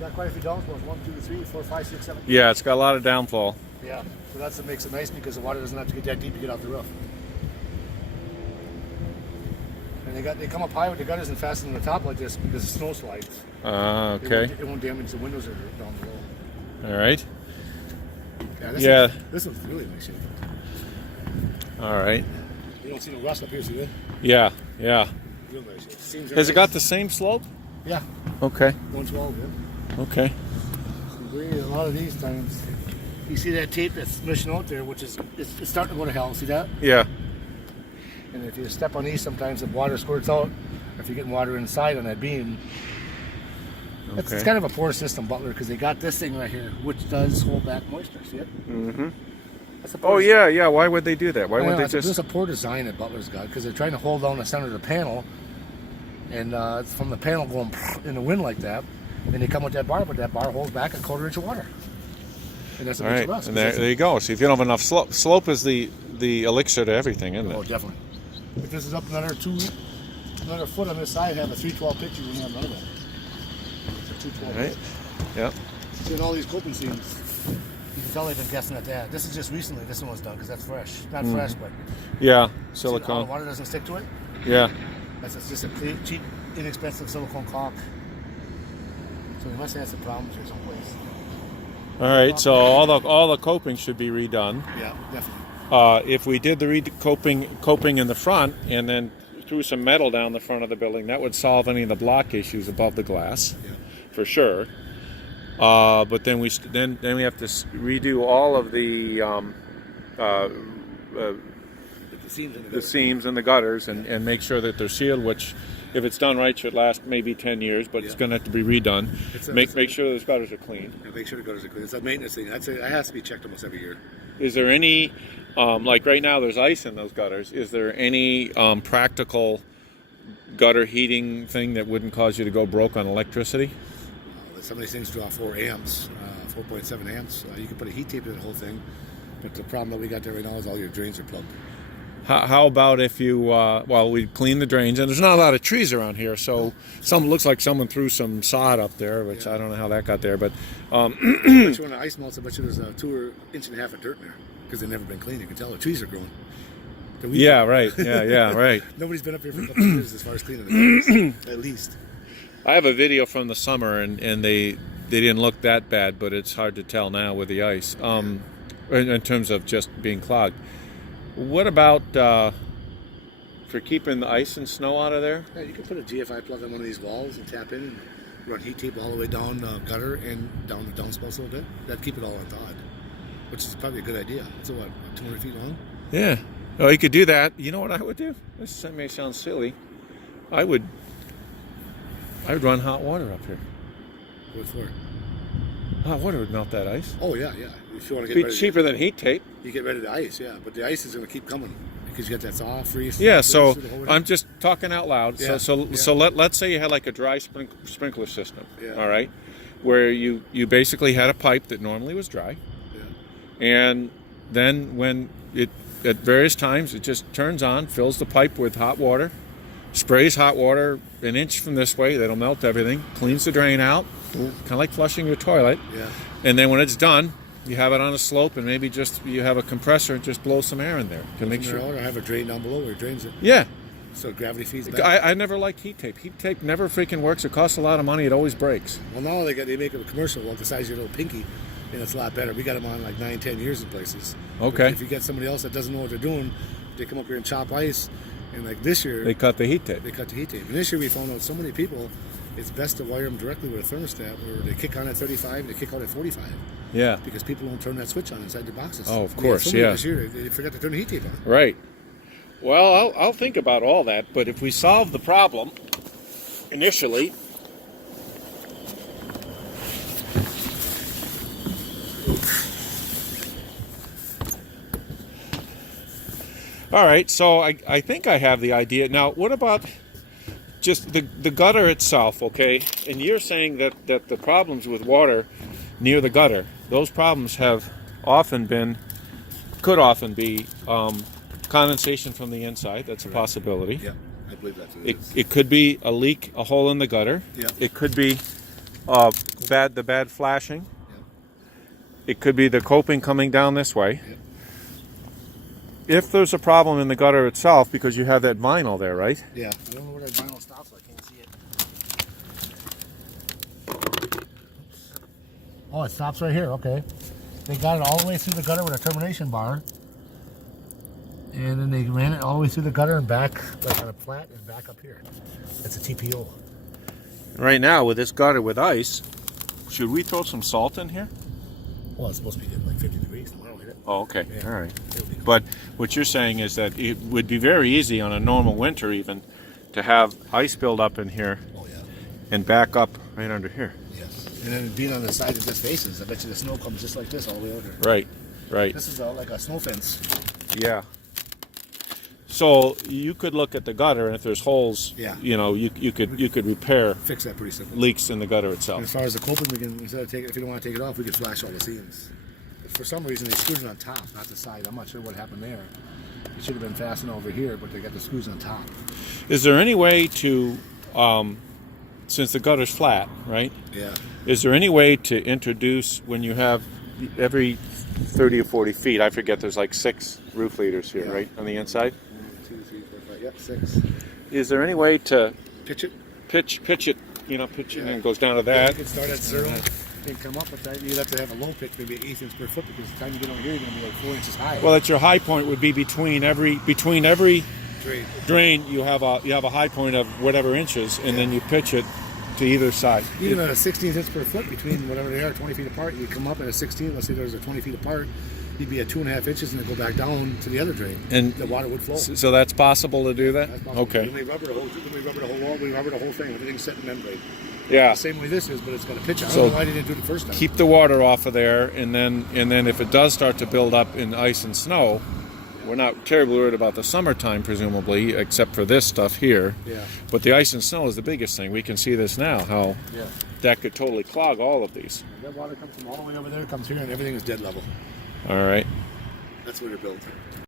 got quite a few downfalls. 1, 2, 3, 4, 5, 6, 7. Yeah, it's got a lot of downfall. Yeah, so that's what makes it nice because the water doesn't have to get that deep to get off the roof. And they come up high with the gutters and fasten on the top like this because the snow slides. Okay. It won't damage the windows that are down below. All right. Yeah. This one's really nice shape. All right. You don't see no rust up here, see that? Yeah. Real nice shape. Seams are Has it nice. got the same slope? Yeah. Okay. 112, yeah. Okay. A lot of these times, you see that tape that's missing out there, which is it's starting to go to hell. See that? Yeah. And if you step on these, sometimes the water squirts out. If you're getting water inside on that beam, it's kind of a poor system, Butler, because they got this thing right here, which does hold back moisture. See it? Mm-hmm. That's a poor Oh yeah. Why would they do that? Why wouldn't they This is just? a poor design that Butler's got because they're trying to hold down the center of the panel, and it's from the panel going in the wind like that, and they come with that bar, but that bar holds back a 1/4 inch of water. And that's All what makes right. it rust. And there you go. See, if you don't have enough slope, slope is the elixir to everything, isn't Oh, it? definitely. If this is up another foot on this side, have a 312 pitch, you wouldn't have none of that. It's a 212 Right. pitch. Yeah. See, in all these coping seams, you can tell they've been guessing at that. This is just recently, this one was done because that's fresh. Not fresh, but Yeah. see how the Silicone. water doesn't stick to it? Yeah. That's just a cheap, inexpensive silicone caulk. So we must have some problems here someplace. All right. So all the coping should be redone. Yeah, definitely. If we did the coping in the front and then threw some metal down the front of the building, that would solve any of the block issues above the glass, for sure. But then we have to redo all of the seams and the gutters and make sure that they're sealed, which, if it's done right, should last maybe 10 years, but it's going to have to be redone. Make sure those gutters are clean. Yeah, make sure the gutters are clean. It's a maintenance thing. I'd say it has to be checked almost every year. Is there any, like right now there's ice in those gutters, is there any practical gutter heating thing that wouldn't cause you to go broke on electricity? Some of these things draw 4 amps, 4.7 amps. You can put a heat tape in the whole thing, but the problem that we got there right now is all your drains are plugged. How about if you, we clean the drains, and there's not a lot of trees around here, so looks like someone threw some sod up there, which I don't know how that got there, but... But when the ice melts, I bet you there's a 2 inch and a half of dirt in there, because they've never been cleaned. You can tell the trees are growing. Yeah, right. Yeah, right. Nobody's been up here for a couple of years as far as cleaning the gutters, at least. I have a video from the summer, and they didn't look that bad, but it's hard to tell now with the ice, in terms of just being clogged. What about for keeping the ice and snow out of there? Yeah, you can put a GFI plug on one of these walls and tap in and run heat tape all the way down the gutter and down the downspouts a little bit. That'd keep it all unthawed, which is probably a good idea. It's 200 feet long? Yeah. Oh, you could do that. You know what I would do? This may sound silly. I would run hot water up here. What for? Hot water would melt that ice. Oh, yeah. If you want to It'd be cheaper than heat tape. You get rid of the ice, yeah. But the ice is going to keep coming because you got that thaw, freeze. Yeah, so I'm just talking out loud. Yeah, So let's say you had like a dry sprinkler system, Yeah. all right, where you basically had a pipe that normally was dry, and then when at various times it just turns on, fills the pipe with hot water, sprays hot water an inch from this way, that'll melt everything, cleans the drain out, kind of like flushing your toilet, and then when it's done, you have it on a slope, and maybe just you have a compressor and just blow some air in there to make sure. Or have a drain down below where it drains it. Yeah. So gravity feeds back. I never liked heat tape. Heat tape never freaking works. It costs a lot of money. It always breaks. Well, now they make a commercial the size of your little pinky, and it's a lot better. We got them on like 9, 10 years in places. Okay. But if you get somebody else that doesn't know what they're doing, they come up here and chop ice, and like this year They cut the heat tape. They cut the heat tape. And this year we found out so many people, it's best to wire them directly with a thermostat, where they kick on at 35, they kick out at 45. Yeah. Because people don't turn that switch on inside their boxes. Oh, of We had course, so many yeah. This year they forgot to turn the heat tape on. Right. Well, I'll think about all that, but if we solve the problem initially, all right, so I think I have the idea. Now, what about just the gutter itself, okay? And you're saying that the problems with water near the gutter, those problems could often be condensation from the inside. That's a possibility. Yeah, I believe that's what It could be a leak, a hole in the gutter. Yeah. It could be the bad flashing. It could be the coping coming down this way. If there's a problem in the gutter itself, because you have that vinyl there, right? Yeah. I don't know where that vinyl stops, so I can't see it. Oh, it stops right here. Okay. They got it all the way through the gutter with a termination bar. And then they ran it all the way through the gutter and back, like on a flat, and back up here. It's a TPO. Right now, with this gutter with ice, should we throw some salt in here? Well, it's supposed to be like 50 degrees tomorrow, ain't it? Oh, okay. Yeah. All right. But what you're saying is that it would be very easy on a normal winter even to have ice build up in here Oh, yeah. and back up right under here. Yes. And then being on the side that this faces, I bet you the snow comes just like this all the way over. Right, right. This is like a snow fence. Yeah. So you could look at the gutter, and if there's holes, Yeah. you know, you could repair Fix that pretty simple. leaks in the gutter And as itself. far as the coping, we can, instead of if you don't want to take it off, we can flash all the seams. But for some reason, they screwed it on top, not the side. I'm not sure what happened there. It should have been fastened over here, but they got the screws on top. Is there any way to, since the gutter's flat, right? Yeah. Is there any way to introduce when you have every 30 or 40 feet? I forget. There's like 6 roof leaders here, Yeah. right, on the inside. 1, 2, 3, 4, 5. Yep, 6. Is there any way to Pitch it. pitch it? You know, pitch it Yeah. and it goes down to Yeah, that. you can start at 0 and come up with that. You'd have to have a low pitch, maybe 1/8 inch per foot, because the time you get over here, you're going to be like 4 inches high. Well, at your high point would be between every Great. drain. You have a high point of whatever inches, and then you pitch it to either side. Even at a 16th inch per foot between whatever they are, 20 feet apart, you come up at a 16, let's say there's a 20 feet apart, you'd be at 2.5 inches and then go back down to the other drain. And the water would flow. So that's possible to do that? That's possible. Okay. Then we rubber the whole wall, we rubber the whole thing, everything's set in membrane. Yeah. The same way this is, but it's got a pitch. I don't So know why they didn't do it the first time. keep the water off of there, and then if it does start to build up in ice and snow, we're not terribly worried about the summertime, presumably, except for this stuff here. Yeah. But the ice and snow is the biggest thing. We can see this now, how Yeah. that could totally clog all of these. That water comes from all the way over there, comes here, and everything is dead level. All right. That's where they're built.